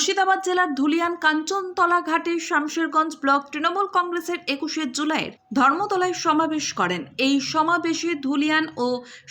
মুর্শিদাবাদ জেলার ধুলিয়ান কাঞ্চনতলা ঘাটে শামশেরগঞ্জ ব্লক তৃণমূল কংগ্রেসের 21শে জুলাইয়ের ধর্মতলায় সমাবেশ করেন। এই সমাবেশে ধুলিয়ান ও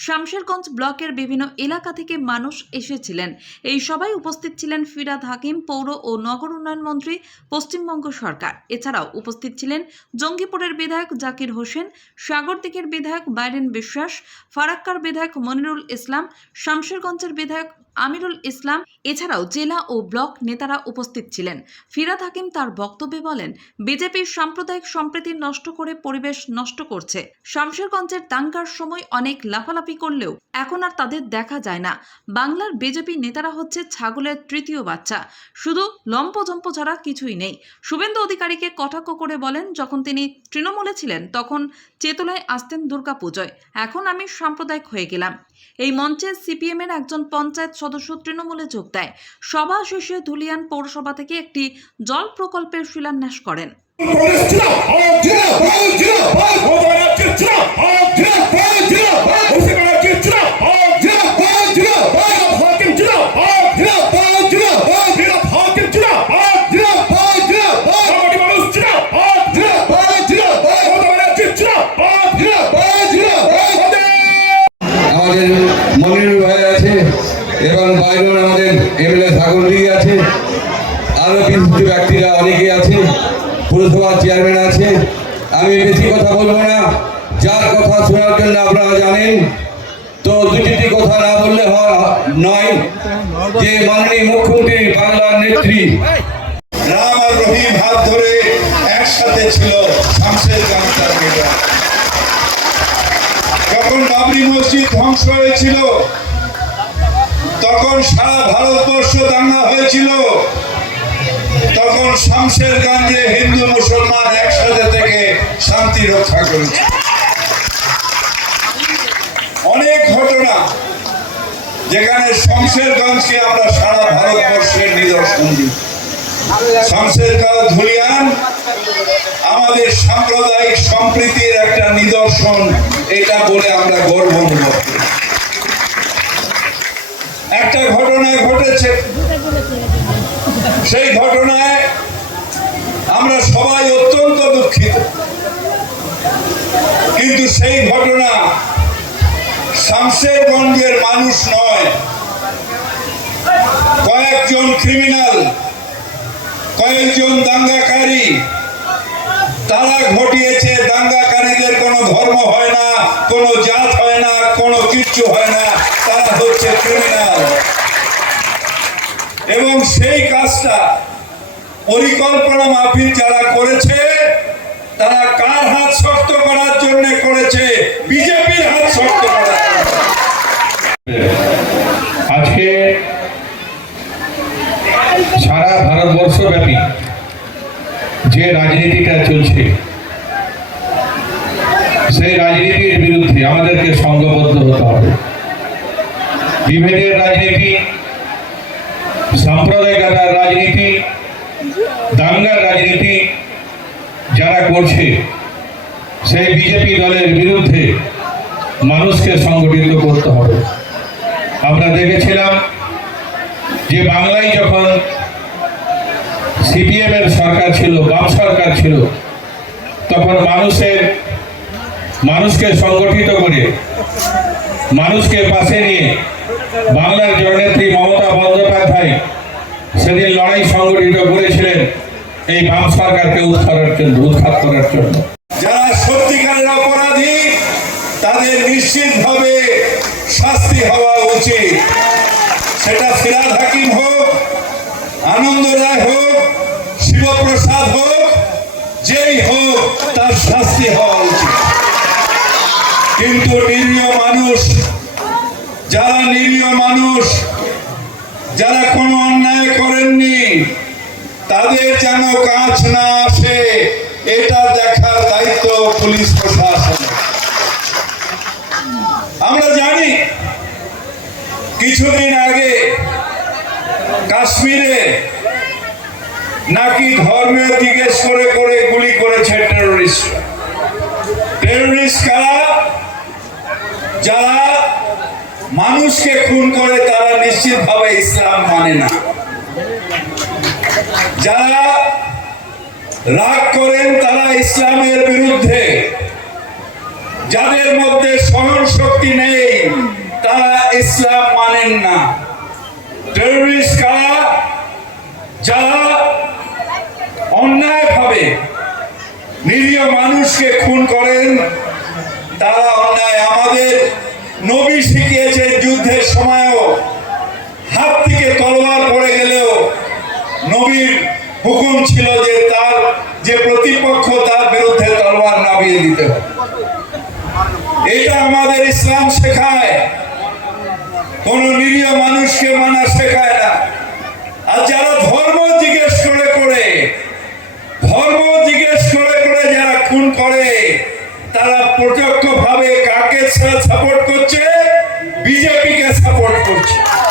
শামশেরগঞ্জ ব্লকের বিভিন্ন এলাকা থেকে মানুষ এসেছিলেন। এই সভায় উপস্থিত ছিলেন ফিরহাদ হাকিম, পৌর ও নগর উন্নয়ন মন্ত্রী, পশ্চিমবঙ্গ সরকার। এছাড়াও উপস্থিত ছিলেন জঙ্গিপুরের বিধায়ক জাকির হোসেন, সাগরদিঘির বিধায়ক বাইরেন বিশ্বাস, ফারাক্কার বিধায়ক মনিরুল ইসলাম, শামশেরগঞ্জের বিধায়ক আমিরুল ইসলাম। এছাড়াও জেলা ও ব্লক নেতারা উপস্থিত ছিলেন। ফিরহাদ হাকিম তার বক্তব্যে বলেন, বিজেপির সাম্প্রদায়িক সম্প্রীতি নষ্ট করে পরিবেশ নষ্ট করছে। শামশেরগঞ্জের দাঙ্গার সময় অনেক লাফালাফি করলেও এখন আর তাদের দেখা যায় না। বাংলার বিজেপি নেতারা হচ্ছে ছাগলের তৃতীয় বাচ্চা, শুধু লম্পজম্প ছাড়া কিছুই নেই। শুভেন্দু অধিকারীকে কটাক্ষ করে বলেন, যখন তিনি তৃণমূলে ছিলেন তখন চেতলায় আসতেন দুর্গাপুজোয়, এখন আমি সাম্প্রদায়িক হয়ে গেলাম। এই মঞ্চে সিপিএম এর একজন পঞ্চায়েত সদস্য তৃণমূলে যোগ দেয়। সভা শেষে ধুলিয়ান পৌরসভা থেকে একটি জল প্রকল্পের শিলান্যাস করেন। আমাদের মনির ভাই আছে এবং বাইরেও আমাদের এমএলএ সাগরদিঘি আছে, আরো বিশিষ্ট ব্যক্তিরা অনেকে আছে, পুরসভার চেয়ারম্যান আছে। আমি বেশি কথা বলবো না, যার কথা শোনার জন্য আপনারা জানেন। তো দুটি কথা না বললে নয় যে মাননীয় মুখ্যমন্ত্রী বাংলার নেত্রী রাম আর রহিম হাত ধরে একসাথে ছিল শামশেরগঞ্জ। যখন বাবরি মসজিদ ধ্বংস হয়েছিল তখন সারা ভারতবর্ষ দাঙ্গা হয়েছিল, তখন শামশেরগঞ্জে হিন্দু মুসলমান একসাথে থেকে শান্তি রক্ষা করেছে। অনেক ঘটনা যেখানে শামশেরগঞ্জকে আমরা সারা ভারতবর্ষের নিদর্শন দিই। শামশেরগঞ্জ ধুলিয়ান আমাদের সাম্প্রদায়িক সম্প্রীতির একটা নিদর্শন, এটা বলে আমরা গর্ব অনুভব করি। একটা ঘটনা ঘটেছে, সেই ঘটনায় আমরা সবাই অত্যন্ত দুঃখিত, কিন্তু সেই ঘটনা শামশেরগঞ্জের মানুষ নয়, কয়েকজন ক্রিমিনাল, কয়েকজন দাঙ্গাকারী তারা ঘটিয়েছে। দাঙ্গাকারীদের কোনো ধর্ম হয় না, কোনো জাত হয় না, কোনো কিচ্ছু হয় না, তারা হচ্ছে ক্রিমিনাল। এবং সেই কাজটা পরিকল্পনা মাফিক যারা করেছে, তারা কার হাত শক্ত করার জন্য করেছে? বিজেপির হাত শক্ত করার। আজকে সারা ভারতবর্ষব্যাপী যে রাজনীতিটা চলছে, সেই রাজনীতির বিরুদ্ধে আমাদেরকে সংঘবদ্ধ হতে হবে। বিভেদের রাজনীতি, সাম্প্রদায়িকতার রাজনীতি, দাঙ্গার রাজনীতি যারা করছে, সেই বিজেপি দলের বিরুদ্ধে মানুষকে সংগঠিত করতে হবে। আমরা দেখেছিলাম যে বাংলায় যখন সিপিএম এর সরকার ছিল, বাম সরকার ছিল, তখন মানুষকে সংগঠিত করে, মানুষকে পাশে নিয়ে বাংলার জননেত্রী মমতা বন্দ্যোপাধ্যায় সেদিন লড়াই সংগঠিত করেছিলেন এই বাম সরকারকে উৎখাত করার জন্য। যারা সত্যিকারের অপরাধী তাদের নিশ্চিতভাবে শাস্তি হওয়া উচিত। সেটা ফিরহাদ হাকিম হোক, আনন্দ রায় হোক, শিবপ্রসাদ হোক, যেই হোক, তার শাস্তি হওয়া উচিত। কিন্তু নিরীহ মানুষ, যারা কোনো অন্যায় করেননি, তাদের যেন কাজ না আসে, এটা দেখার দায়িত্ব পুলিশ প্রশাসন। আমরা জানি কিছুদিন আগে কাশ্মীরে নাকি ধর্মীয় জিজ্ঞেস করে গুলি করেছে টেরোরিস্ট কারা? যারা মানুষকে খুন করে, তারা নিশ্চিতভাবে ইসলাম মানে না। যারা রাগ করেন তারা ইসলামের বিরুদ্ধে, যাদের মধ্যে সহন শক্তি নেই তারা ইসলাম মানেন না। টেররিস্ট কারা? যারা অন্যায়ভাবে নিরীহ মানুষকে খুন করেন তারা অন্যায়। আমাদের নবী শিখিয়েছেন যুদ্ধের সময়ও হাত থেকে তলোয়ার পড়ে গেলেও নবীর হুকুম ছিল যে তার যে প্রতিপক্ষ তার বিরুদ্ধে তলোয়ার নামিয়ে দিতে হবে। এটা আমাদের ইসলাম শেখায়, কোন নিরীহ মানুষকে মানা শেখায় না। আর যারা ধর্ম জিজ্ঞেস করে যারা খুন করে তারা প্রত্যক্ষভাবে কাকে সাপোর্ট করছে? বিজেপিকে সাপোর্ট